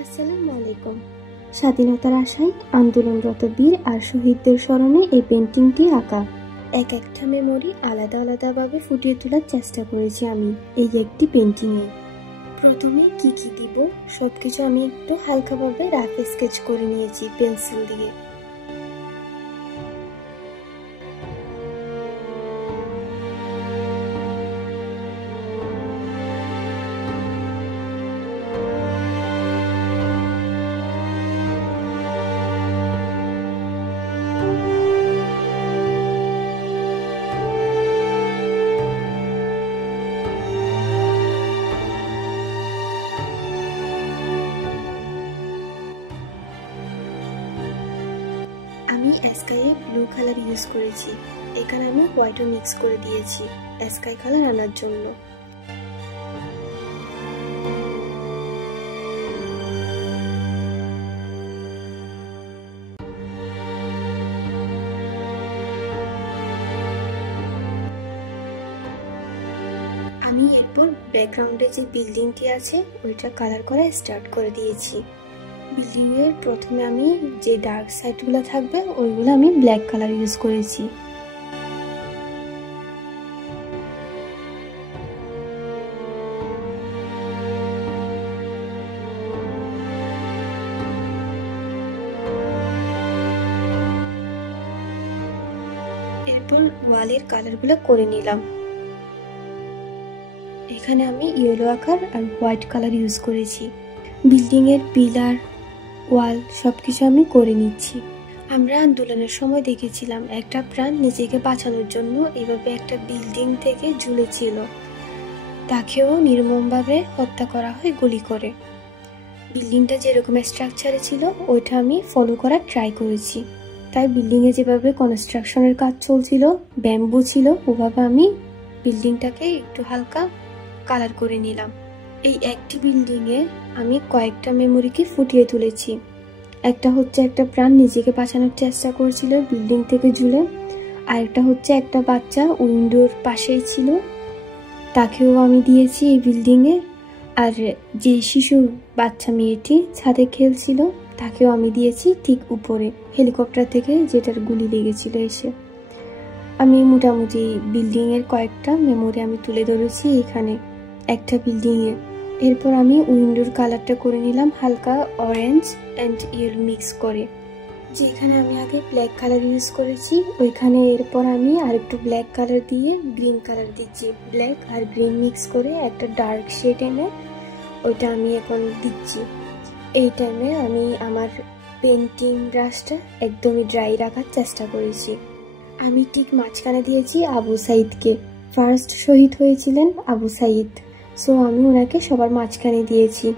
আসসালামু আলাইকুম। স্বাধীনতার আশায় আন্দোলনরত বীর আর শহীদদের স্মরণে এই পেন্টিংটি আঁকা। এক একটা মেমোরি আলাদা আলাদাভাবে ফুটিয়ে তোলার চেষ্টা করেছি আমি এই একটি পেন্টিংয়ে। প্রথমে কি কি দিব সবকিছু আমি একটু হালকাভাবে রাফ স্কেচ করে নিয়েছি পেন্সিল দিয়ে। আমি স্কাইয়ে ব্লু কালার ইউজ করেছি, এখানে আমি হোয়াইটও মিক্স করে দিয়েছি স্কাই কালার আনার জন্য। আমি এরপর ব্যাকগ্রাউন্ডে যে বিল্ডিংটি আছে ওইটা কালার করা স্টার্ট করে দিয়েছি। বিল্ডিংয়ের প্রথমে আমি যে ডার্ক সাইডগুলো থাকবে ওইগুলো আমি ব্ল্যাক কালার ইউজ করেছি। এরপর ওয়ালের কালারগুলো করে নিলাম। এখানে আমি ইয়েলো আকার আর হোয়াইট কালার ইউজ করেছি। বিল্ডিংয়ের পিলার, ওয়াল সবকিছু আমি করে নিচ্ছি। আমরা আন্দোলনের সময় দেখেছিলাম একটা প্রাণ নিজেকে বাঁচানোর জন্য এভাবে একটা বিল্ডিং থেকে ঝুলেছিল, তাকেও নির্মমভাবে হত্যা করা হয় গুলি করে। বিল্ডিংটা যেরকম স্ট্রাকচারে ছিল ওইটা আমি ফলো করার ট্রাই করেছি। তাই বিল্ডিংয়ে যেভাবে কনস্ট্রাকশনের কাজ চলছিল, ব্যাম্বু ছিল, ওভাবে আমি বিল্ডিংটাকে একটু হালকা কালার করে নিলাম। এই একটি বিল্ডিংয়ে আমি কয়েকটা মেমোরিকে ফুটিয়ে তুলেছি। একটা হচ্ছে একটা প্রাণ নিজেকে বাঁচানোর চেষ্টা করছিল বিল্ডিং থেকে ঝুলে, আর একটা হচ্ছে একটা বাচ্চা উইন্ডোর পাশেই ছিল, তাকেও আমি দিয়েছি এই বিল্ডিংয়ে। আর যে শিশু বাচ্চা মেয়েটি ছাদে খেলছিল তাকেও আমি দিয়েছি ঠিক উপরে হেলিকপ্টার থেকে যেটার গুলি লেগেছিল এসে। আমি মোটামুটি বিল্ডিংয়ের কয়েকটা মেমোরি আমি তুলে ধরেছি এখানে একটা বিল্ডিংয়ে। এরপর আমি উইন্ডোর কালারটা করে নিলাম হালকা অরেঞ্জ অ্যান্ড ইয়েলো মিক্স করে। যেখানে আমি আগে ব্ল্যাক কালার ইউজ করেছি ওইখানে এরপর আমি আরেকটু ব্ল্যাক কালার দিয়ে গ্রিন কালার দিচ্ছি। ব্ল্যাক আর গ্রিন মিক্স করে একটা ডার্ক শেড এনে ওইটা আমি এখন দিচ্ছি। এই টাইমে আমি আমার পেন্টিং ব্রাশটা একদমই ড্রাই রাখার চেষ্টা করেছি। আমি ঠিক মাঝখানে দিয়েছি আবু সাইদকে। ফার্স্ট শহীদ হয়েছিলেন আবু সাইদ, সো আমি ওনাকে সবার মাঝখানে দিয়েছি।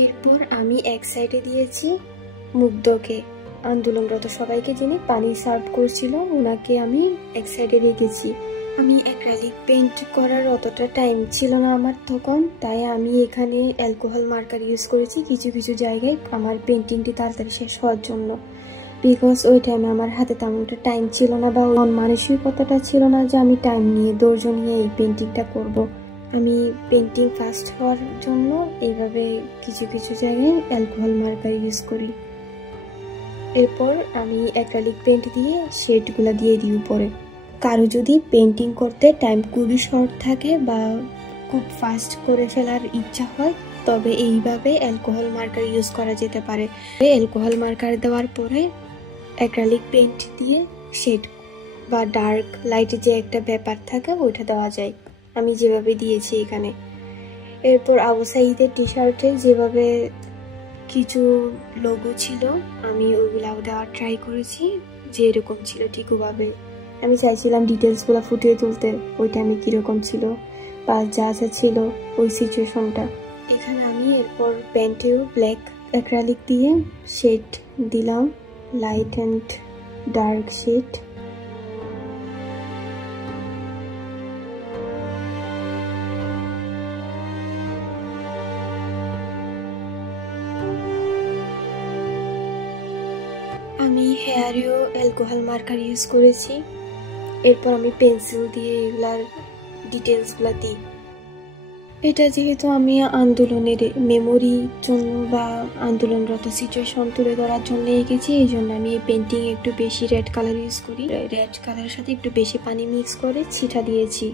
এরপর আমি এক সাইডে দিয়েছি মুগ্ধকে, আন্দোলনরত সবাইকে যিনি পানি সার্ভ করছিল ওনাকে আমি এক সাইডে রেখেছি। আমি অ্যাক্রিলিক পেন্ট করার অতটা টাইম ছিল না আমার তখন, তাই আমি এখানে অ্যালকোহল মার্কার ইউজ করেছি কিছু কিছু জায়গায় আমার পেন্টিংটি তাড়াতাড়ি শেষ হওয়ার জন্য। বিকজ ওই টাইমে আমার হাতে তেমনটা টাইম ছিল না বা ওই মানসিকতাটা ছিল না যে আমি টাইম নিয়ে ধৈর্য নিয়ে এই পেন্টিংটা করব। আমি পেন্টিং ফাস্ট হওয়ার জন্য এইভাবে কিছু কিছু জায়গায় অ্যালকোহল মার্কার ইউজ করি। এরপর আমি অ্যাক্রিলিক পেন্ট দিয়ে শেডগুলো দিয়ে দিই উপরে। কারো যদি পেন্টিং করতে টাইম খুবই শর্ট থাকে বা খুব ফাস্ট করে ফেলার ইচ্ছা হয় তবে এইভাবে অ্যালকোহল মার্কার ইউজ করা যেতে পারে। অ্যালকোহল মার্কার দেওয়ার পরে অ্যাক্রিলিক পেন্ট দিয়ে শেড বা ডার্ক লাইটের যে একটা ব্যাপার থাকে ওইটা দেওয়া যায়, আমি যেভাবে দিয়েছি এখানে। এরপর আবু সাইদের টি শার্টে যেভাবে কিছু লোগো ছিল আমি ওইগুলো দেওয়ার ট্রাই করেছি, যে এরকম ছিল ঠিক ওভাবে। আমি চাইছিলাম ডিটেলসগুলো ফুটিয়ে তুলতে ওইটা আমি কীরকম ছিল বা যা যা ছিল ওই সিচুয়েশনটা। এখানে আমি এরপর প্যান্টেও ব্ল্যাক অ্যাক্রিলিক দিয়ে শেড দিলাম, লাইট অ্যান্ড ডার্ক শেড। আমি হেয়ারেও অ্যালকোহল মার্কার ইউজ করেছি। এরপর আমি পেন্সিল দিয়ে এগুলার ডিটেলসগুলো দিই। এটা যেহেতু আমি আন্দোলনের মেমোরির জন্য বা আন্দোলনরত সিচুয়েশন তুলে ধরার জন্য এঁকেছি, এই জন্য আমি এই পেন্টিং একটু বেশি রেড কালার ইউজ করি। রেড কালারের সাথে একটু বেশি পানি মিক্স করে ছিটা দিয়েছি।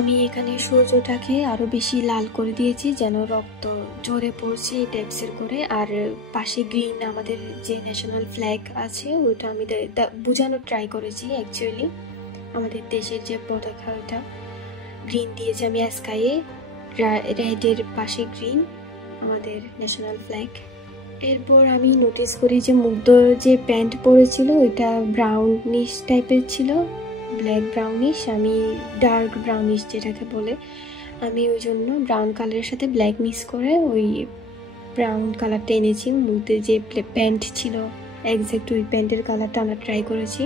আমি এখানে সূর্যটাকে আরো বেশি লাল করে দিয়েছি, যেন রক্ত জোরে পড়ছে এই টাইপসের করে। আর পাশে গ্রিন, আমাদের যে ন্যাশনাল ফ্ল্যাগ আছে ওইটা আমি বোঝানোর ট্রাই করেছি। অ্যাকচুয়ালি আমাদের দেশের যে পতাকা ওইটা গ্রিন দিয়েছি আমি স্কাইয়ে, রেডের পাশে গ্রিন, আমাদের ন্যাশনাল ফ্ল্যাগ। এরপর আমি নোটিস করি যে মুগ্ধ যে প্যান্ট পরেছিল ওইটা ব্রাউনিশ টাইপের ছিল, ব্ল্যাক ব্রাউনিশ, আমি ডার্ক ব্রাউনিশ যেটাকে বলে, আমি ওই জন্য ব্রাউন কালারের সাথে ব্ল্যাক মিক্স করে ওই ব্রাউন কালারটা এনেছি। মুগ্ধে যে প্যান্ট ছিল একজ্যাক্ট ওই প্যান্টের কালারটা আমরা ট্রাই করেছি।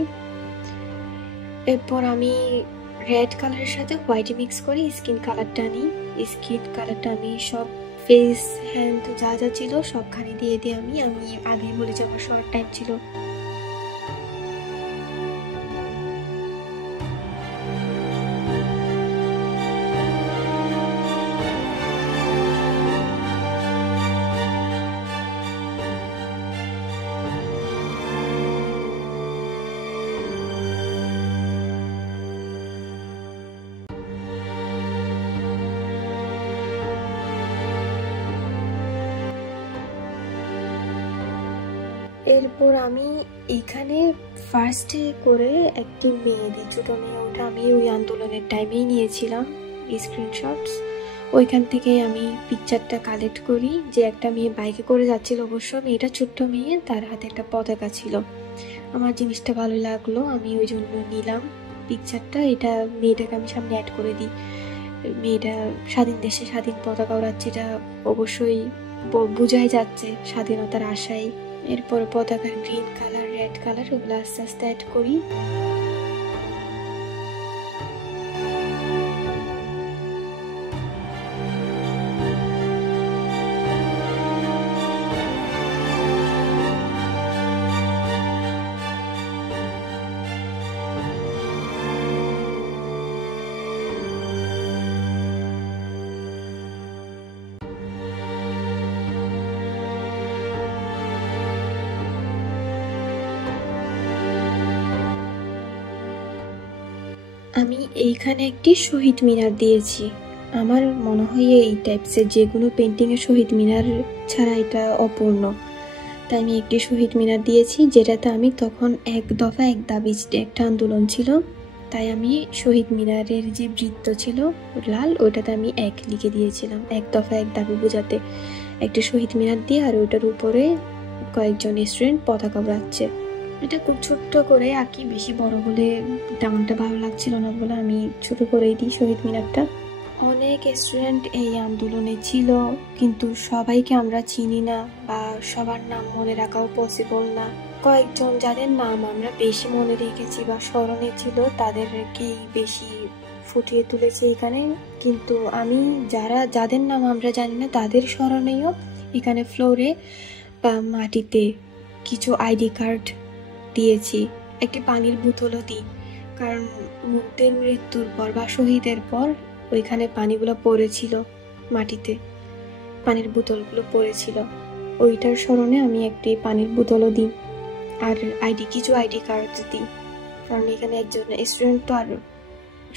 এরপর আমি রেড কালারের সাথে হোয়াইট মিক্স করে স্কিন কালারটা নিই। স্কিন কালারটা আমি সব ফেস হ্যান্ড যা যা ছিল সবখানে দিয়ে দিই। আমি আগে বলে যে আমার শর্ট টাইম ছিল। এরপর আমি এইখানে ফার্স্টে করে একটি মেয়েদের ছোট মেয়ে, ওটা আমি ওই আন্দোলনের টাইমেই নিয়েছিলাম স্ক্রিনশটস। ওইখান থেকে আমি পিকচারটা কালেক্ট করি যে একটা মেয়ে বাইকে করে যাচ্ছিল, অবশ্য মেয়েটা ছোট্ট মেয়ে, তার হাতে একটা পতাকা ছিল। আমার জিনিসটা ভালো লাগলো, আমি ওই জন্য নিলাম পিকচারটা। এটা মেয়েটাকে আমি সামনে অ্যাড করে দিই। মেয়েটা স্বাধীন দেশে স্বাধীন পতাকা ওড়াচ্ছে, এটা অবশ্যই বোঝাই যাচ্ছে স্বাধীনতার আশায়। এরপর পতাকার গ্রিন কালার, রেড কালার ওগুলো আস্তে আস্তে অ্যাড করি। আমি এইখানে একটি শহীদ মিনার দিয়েছি। আমার মনে হয় এই টাইপসের যে কোনো পেন্টিংয়ে শহীদ মিনার ছাড়া এটা অপূর্ণ, তাই আমি একটি শহীদ মিনার দিয়েছি, যেটাতে আমি তখন এক দফা এক দাবি একটা আন্দোলন ছিল, তাই আমি শহীদ মিনারের যে বৃত্ত ছিল লাল ওইটাতে আমি এক লিখে দিয়েছিলাম, এক দফা এক দাবি বোঝাতে একটি শহীদ মিনার দিয়ে। আর ওইটার উপরে কয়েকজন স্টুডেন্ট পতাকা উড়াচ্ছে। এটা খুব ছোট্ট করে আঁকি, বেশি বড় হলে তেমনটা ভালো লাগছিল না বলে আমি ছোট করেই দিই শহীদ মিনারটা। অনেক স্টুডেন্ট এই আন্দোলনে ছিল, কিন্তু সবাইকে আমরা চিনি না বা সবার নাম মনে রাখাও পসিবল না। কয়েকজন যাদের নাম আমরা বেশি মনে রেখেছি বা স্মরণে ছিল তাদেরকেই বেশি ফুটিয়ে তুলেছে এখানে। কিন্তু আমি যাদের নাম আমরা জানি না তাদের স্মরণেও এখানে ফ্লোরে বা মাটিতে কিছু আইডি কার্ড দিয়েছি, একটি পানির বোতলও দিই, কারণ মুগ্ধের মৃত্যুর পর বা শহীদের পর ওইখানে পানিগুলো পড়েছিল, মাটিতে পানির বোতলগুলো পড়েছিল, ওইটার স্মরণে আমি একটি পানির বোতলও দিই। আর কিছু আইডি কার্ড দিই, কারণ এখানে একজন স্টুডেন্ট তো আর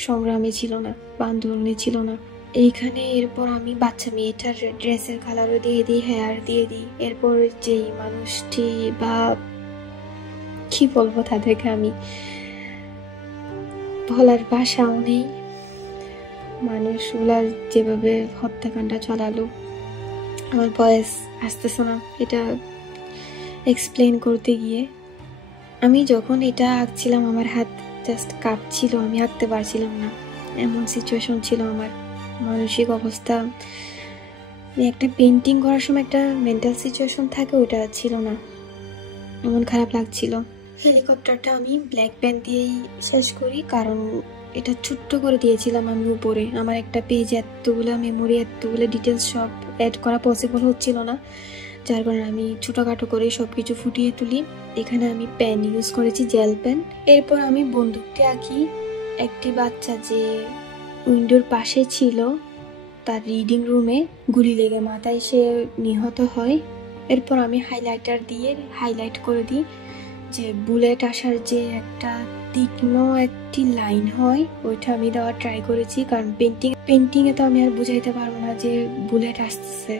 সংগ্রামে ছিল না বা আন্দোলনে ছিল না। এইখানে এরপর আমি বাচ্চা মেয়েটার ড্রেসের কালারও দিয়ে দিই, হেয়ার দিয়ে দিই। এরপর যেই মানুষটি বা কি বলবো তাদেরকে, আমি বলার ভাষাও নেই। মানুষগুলা যেভাবে হত্যাকাণ্ড চালালো, আমার ভয়েস আসতেছে না এটা এক্সপ্লেন করতে গিয়ে। আমি যখন এটা আঁকছিলাম আমার হাত জাস্ট কাঁপছিল, আমি আঁকতে পারছিলাম না, এমন সিচুয়েশন ছিল আমার মানসিক অবস্থা। একটা পেন্টিং করার সময় একটা মেন্টাল সিচুয়েশন থাকে, ওটা ছিল না, এমন খারাপ লাগছিল। হেলিকপ্টারটা আমি ব্ল্যাক পেন দিয়েই শেষ করি, কারণ এটা ছোট্ট করে দিয়েছিলাম আমি উপরে। আমার একটা পেজ এতগুলো মেমোরি, এতগুলো ডিটেলস সব অ্যাড করা পসিবল হচ্ছিল না, যার কারণে আমি ছোটোখাটো করে সব কিছু ফুটিয়ে তুলি। এখানে আমি পেন ইউজ করেছি, জেল পেন। এরপর আমি বন্দুকটি আঁকি। একটি বাচ্চা যে উইন্ডোর পাশে ছিল, তার রিডিং রুমে গুলি লেগে মাথায় সে নিহত হয়। এরপর আমি হাইলাইটার দিয়ে হাইলাইট করে দিই যে বুলেট আসার যে একটা তীক্ষ্ণ একটি লাইন হয়, ওইটা আমি দেওয়ার ট্রাই করেছি, কারণ পেন্টিংয়ে তো আমি আর বুঝাইতে পারবো না যে বুলেট আসতেছে।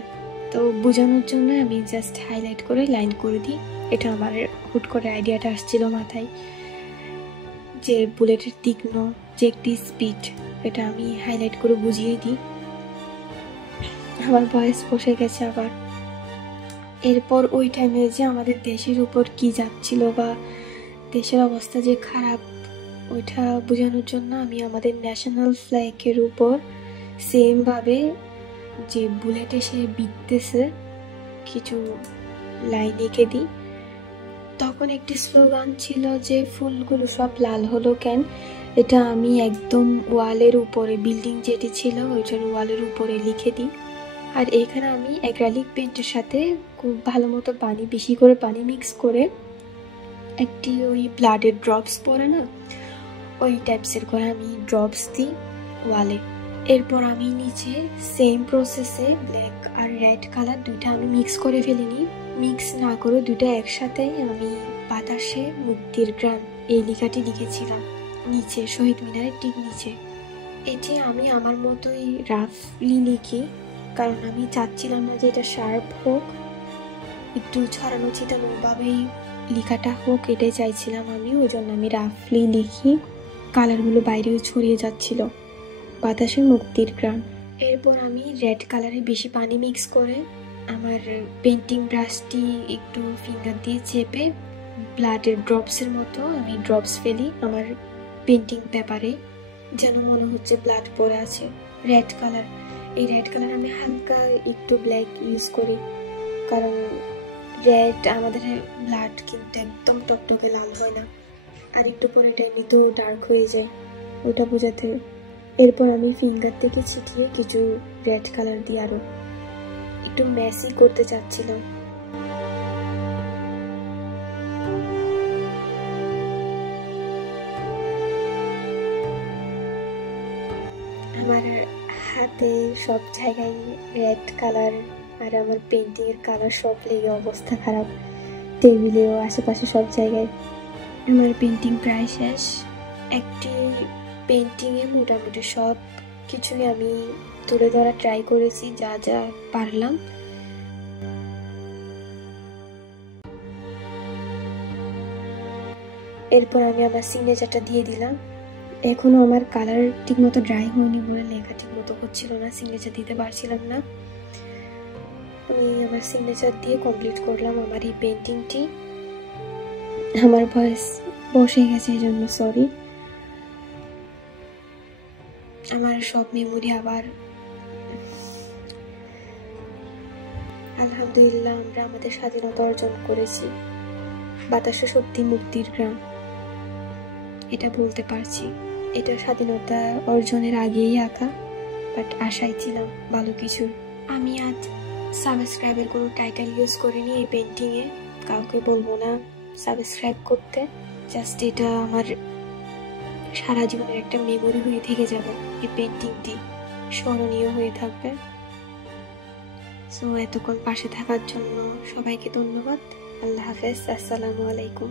তো বোঝানোর জন্য আমি জাস্ট হাইলাইট করে লাইন করে দিই। এটা আমার হুট করে আইডিয়াটা আসছিল মাথায় যে বুলেটের তীক্ষ্ণ যে একটি স্পিড, এটা আমি হাইলাইট করে বুঝিয়ে দিই। আমার ভয়েস বসে গেছে আবার। এরপর ওই টাইমে যে আমাদের দেশের উপর কি যাচ্ছিল বা দেশের অবস্থা যে খারাপ, ওইটা বোঝানোর জন্য আমি আমাদের ন্যাশনাল ফ্ল্যাগের উপর সেমভাবে যে বুলেট এসে বিঁধতেছে কিছু লাইন এঁকে দিই। তখন একটি স্লোগান ছিল যে ফুলগুলো সব লাল হলো কেন, এটা আমি একদম ওয়ালের উপরে, বিল্ডিং যেটি ছিল ওইটার ওয়ালের উপরে লিখে দিই। আর এখানে আমি অ্যাক্রিলিক পেন্টের সাথে খুব ভালো মতো পানি, বেশি করে পানি মিক্স করে একটি ওই ব্লাডের ড্রপস পরে না, ওই টাইপসের করে আমি ড্রপস দিই ওয়ালে। এরপর আমি নিচে সেম প্রসেসে ব্ল্যাক আর রেড কালার দুইটা আমি মিক্স করে ফেলিনি, মিক্স না করে দুইটা একসাথে আমি বাতাসে মুক্তির গ্রাম এই লেখাটি লিখেছিলাম নিচে, শহীদ মিনারের ঠিক নিচে। এটি আমি আমার মতোই রাফলি লিখি, কারণ আমি চাচ্ছিলাম না যে এটা শার্প হোক, একটু ছড়ানো ছিটানোভাবেই লেখাটা হোক, এটাই চাইছিলাম আমি। ওই জন্য আমি রাফলি লিখি, কালারগুলো বাইরেও ছড়িয়ে যাচ্ছিল, বাতাসে মুক্তির গ্রাম। এরপর আমি রেড কালারে বেশি পানি মিক্স করে আমার পেন্টিং ব্রাশটি একটু ফিঙ্গার দিয়ে চেপে ব্লাডের ড্রপসের মতো আমি ড্রপস ফেলি আমার পেন্টিং পেপারে, যেন মনে হচ্ছে ব্লাড পড়ে আছে। রেড কালার, এই রেড কালার আমি হালকা একটু ব্ল্যাক ইউজ করি, কারণ রেড আমাদের ব্লাড কিন্তু একদম টকটকে লাল হয় না, আর একটু পরে এটা এমনিতেও ডার্ক হয়ে যায়, ওটা বোঝাতে। এরপর আমি ফিঙ্গার থেকে ছিটিয়ে কিছু রেড কালার দিয়ে আরো একটু মেসি করতে চাচ্ছিলাম। আমার হাতে সব জায়গায় রেড কালার, আর আমার পেন্টিং এর কালার সব লেগে অবস্থা খারাপ, টেবিলেও আশেপাশে সব জায়গায়। আমার পেন্টিং প্রায় শেষ। একটি পেন্টিংয়ে মোটামুটি সব কিছুই আমি তুলে ধরা ট্রাই করেছি, যা যা পারলাম। এরপর আমি আমার সিগনেচারটা দিয়ে দিলাম। এখনো আমার কালার ঠিক মতো ড্রাই হয়নি বলে লেখা ঠিক মতো হচ্ছিল না, সিগনেচার দিতে পারছিলাম না। আমি আমার সিগনেচার দিয়ে কমপ্লিট করলাম আমার এই পেন্টিংটি। আমার ভয়েস বসে গেছে, এই জন্য সরি। আমার সব মেমোরি আবার, আলহামদুলিল্লাহ আমরা আমাদের স্বাধীনতা অর্জন করেছি, বাতাসে সত্যি মুক্তির গ্রাম, এটা বলতে পারছি। এটা স্বাধীনতা অর্জনের আগেই আঁকা, বাট আশায় ছিলাম ভালো কিছুর। আমি আজ সাবস্ক্রাইবের কোনো টাইটেল ইউজ করিনি এই পেন্টিংয়ে, কাউকে বলবো না সাবস্ক্রাইব করতে। জাস্ট এটা আমার সারা জীবনের একটা মেমোরি হয়ে থেকে যাবে, এই পেন্টিংটি স্মরণীয় হয়ে থাকবে। সো এতক্ষণ পাশে থাকার জন্য সবাইকে ধন্যবাদ। আল্লাহ হাফেজ, আসসালামু আলাইকুম।